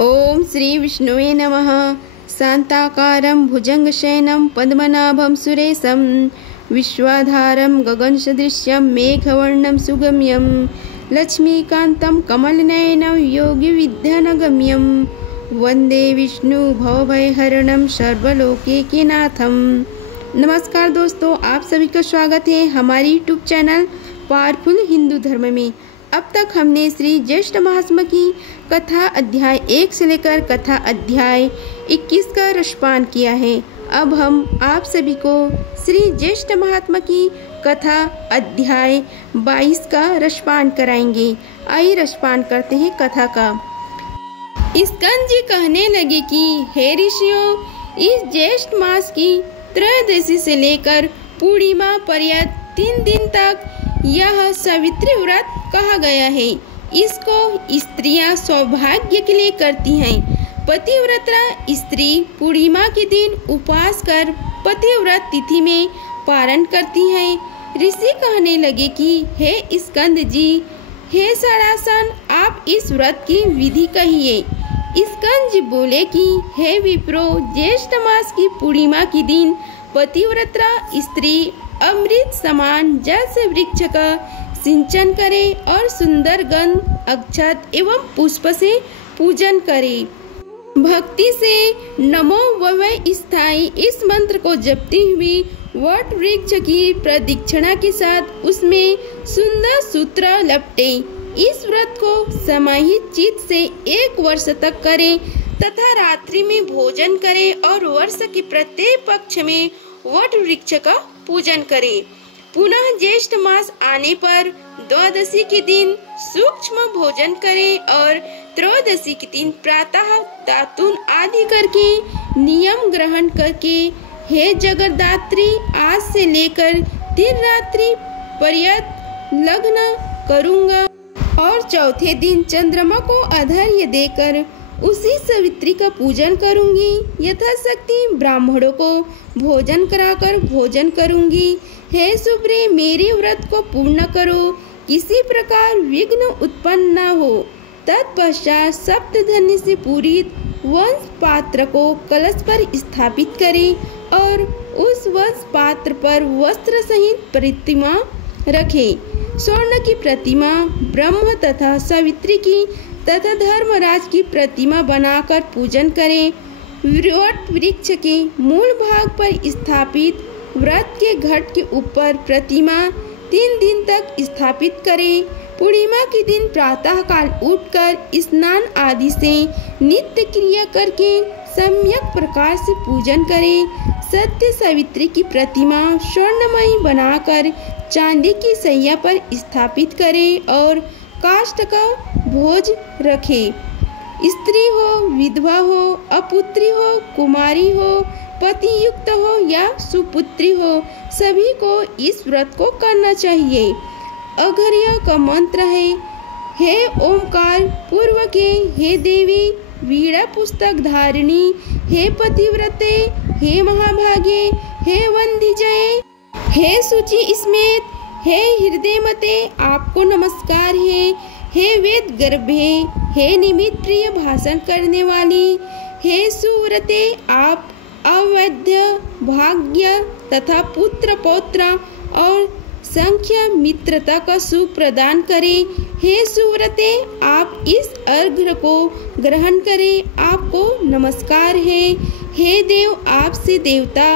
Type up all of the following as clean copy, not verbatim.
ओम श्री विष्णुवे नमः। शांताकारं भुजंगशयनं पद्मनाभं सुरेशं विश्वाधारं गगनसदृश्यं मेघवर्णं सुगम्यं लक्ष्मीकान्तं कमलनयनं योगिविद्यानगम्यं वंदे विष्णु भवभयहरणं सर्वलोकैकनाथं। नमस्कार दोस्तों, आप सभी का स्वागत है हमारी यूट्यूब चैनल पावरफुल हिंदू धर्म में। अब तक हमने श्री ज्येष्ठ महात्मा की कथा अध्याय 1 से लेकर कथा अध्याय 21 का रसपान किया है। अब हम आप सभी को श्री ज्येष्ठ महात्मा की कथा अध्याय 22 का रसपान कराएंगे। आइए रसपान करते हैं कथा का। स्कंद जी कहने लगे कि हे ऋषियों, इस ज्येष्ठ मास की त्रयोदशी से लेकर पूर्णिमा पर्यंत 3 दिन तक यह सावित्री व्रत कहा गया है। इसको स्त्रियां सौभाग्य के लिए करती हैं। पतिव्रता स्त्री पूर्णिमा के दिन उपवास कर पतिव्रत तिथि में पारण करती हैं। ऋषि कहने लगे कि हे स्कंद जी, हे षडासन, आप इस व्रत की विधि कहिए। स्कंद जी बोले कि हे विप्रो, ज्येष्ठ मास की पूर्णिमा के दिन पतिव्रता स्त्री अमृत समान जल से वृक्ष का सिंचन करे और सुंदर गंध, अक्षत एवं पुष्प से पूजन करे। भक्ति से नमो वै स्थायी इस मंत्र को जपती हुई वट वृक्ष की प्रदक्षिणा के साथ उसमें सुंदर सूत्र लपटे। इस व्रत को समाहित चित्त से 1 वर्ष तक करें तथा रात्रि में भोजन करें और वर्ष के प्रत्येक पक्ष में वट वृक्ष का पूजन करें। पुनः ज्येष्ठ मास आने पर द्वादशी के दिन सूक्ष्म भोजन करें और त्रयोदशी के दिन प्रातः दातुन आदि करके नियम ग्रहण करके हे जगद्धात्री, आज से लेकर 3 रात्रि पर्यंत लग्न करूंगा और चौथे दिन चंद्रमा को आधार्य देकर उसी सावित्री का पूजन करूंगी। यथाशक्ति ब्राह्मणों को भोजन कराकर भोजन करूंगी। हे सुब्रे, मेरे व्रत को पूर्ण करो, किसी प्रकार विघ्न उत्पन्न न हो। तत्पश्चात सप्तधन्य से पूरित वंश पात्र को कलश पर स्थापित करें और उस वंश पात्र पर वस्त्र सहित प्रतिमा रखें। स्वर्ण की प्रतिमा, ब्रह्म तथा सावित्री की तथा धर्मराज की प्रतिमा बनाकर पूजन करें। वट वृक्ष के मूल भाग पर स्थापित व्रत के घट के ऊपर प्रतिमा 3 दिन तक स्थापित करें। पूर्णिमा के दिन प्रातः काल उठकर स्नान आदि से नित्य क्रिया करके सम्यक प्रकार से पूजन करें। सत्य सावित्री की प्रतिमा स्वर्णमयी बनाकर चांदी की सैया पर स्थापित करें और काष्ठ का भोज रखे। स्त्री हो, विधवा हो, अपुत्री हो, कुमारी हो, पति युक्त हो या सुपुत्री हो, सभी को इस व्रत को करना चाहिए। अघर्य का मंत्र है, हे ओमकार पूर्व के, हे देवी वीणा पुस्तक धारिणी, हे पतिव्रते, हे महाभागे, हे वंदिजये, हे शुचि स्मेत, हे हृदय मते, आपको नमस्कार है। हे वेद गर्भे, हे निमित्त प्रिय भाषण करने वाली, हे सुव्रते, आप अवैध्य भाग्य तथा पुत्र पौत्र और संख्या मित्रता का सुख प्रदान करें। हे सुव्रते, आप इस अर्घ्य को ग्रहण करें, आपको नमस्कार है। हे देव, आपसे देवता,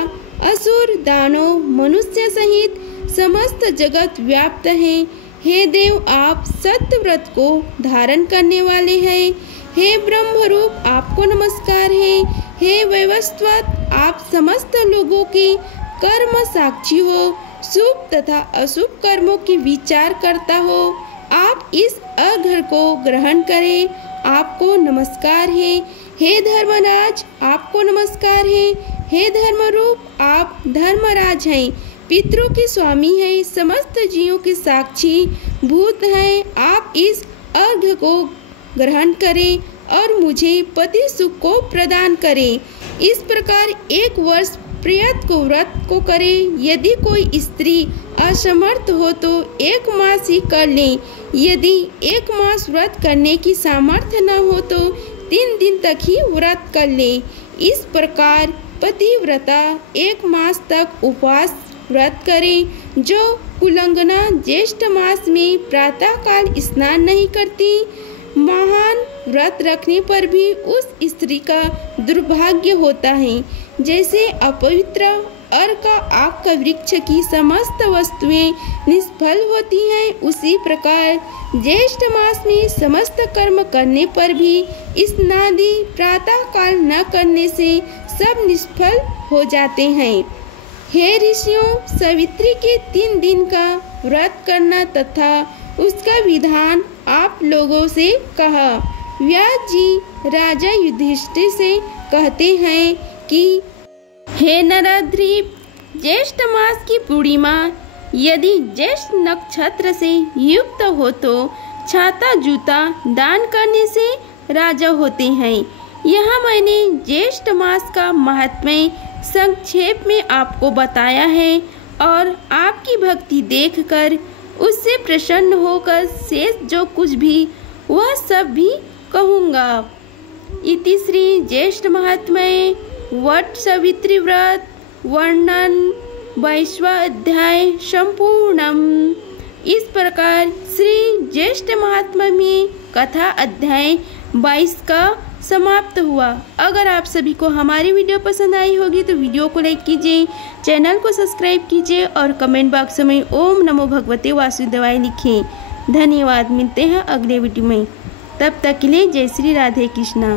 असुर, दानव, मनुष्य सहित समस्त जगत व्याप्त है। हे देव, आप सत्य व्रत को धारण करने वाले हैं। हे ब्रह्म रूप, आपको नमस्कार है। हे वैवस्वत, आप समस्त लोगों के कर्म साक्षी हो, शुभ तथा अशुभ कर्मों की विचार करता हो। आप इस अर्घ्य को ग्रहण करें, आपको नमस्कार है। हे धर्मराज, आपको नमस्कार है। हे धर्मरूप, आप धर्मराज हैं, पितरों के स्वामी हैं, समस्त जीवों के साक्षी भूत हैं। आप इस अर्घ्य को ग्रहण करें और मुझे पति सुख को प्रदान करें। इस प्रकार 1 वर्ष पर्यंत को व्रत को करें। यदि कोई स्त्री असमर्थ हो तो 1 मास ही कर लें। यदि 1 मास व्रत करने की सामर्थ्य न हो तो 3 दिन दिन तक ही व्रत कर ले। इस प्रकार पतिव्रता 1 मास तक उपवास व्रत करे। जो कुलंगना ज्येष्ठ मास में प्रातः काल स्नान नहीं करती, महान व्रत रखने पर भी उस स्त्री का दुर्भाग्य होता है। जैसे अपवित्र अर्क आग का वृक्ष की समस्त वस्तुएं निष्फल होती हैं, उसी प्रकार ज्येष्ठ मास में समस्त कर्म करने पर भी स्नादि प्रातः काल न करने से सब निष्फल हो जाते हैं। हे ऋषियों, सावित्री के 3 दिन का व्रत करना तथा उसका विधान आप लोगों से कहा। व्यास जी राजा युधिष्ठिर से कहते हैं कि हे नरद्वीप, ज्येष्ठ मास की पूर्णिमा यदि ज्येष्ठ नक्षत्र से युक्त हो तो छाता जूता दान करने से राजा होते हैं। यहाँ मैंने ज्येष्ठ मास का महात्म्य संक्षेप में आपको बताया है और आपकी भक्ति देखकर उससे प्रसन्न होकर शेष जो कुछ भी वह सब भी कहूँगा। इति श्री ज्येष्ठ महात्म्य वट सावित्री व्रत वर्णन 22वां अध्याय संपूर्णम। इस प्रकार श्री ज्येष्ठ महात्म्य में कथा अध्याय 22 का समाप्त हुआ। अगर आप सभी को हमारी वीडियो पसंद आई होगी तो वीडियो को लाइक कीजिए, चैनल को सब्सक्राइब कीजिए और कमेंट बॉक्स में ओम नमो भगवते वासुदेवाय लिखें। धन्यवाद। मिलते हैं अगले वीडियो में, तब तक के लिए जय श्री राधे कृष्णा।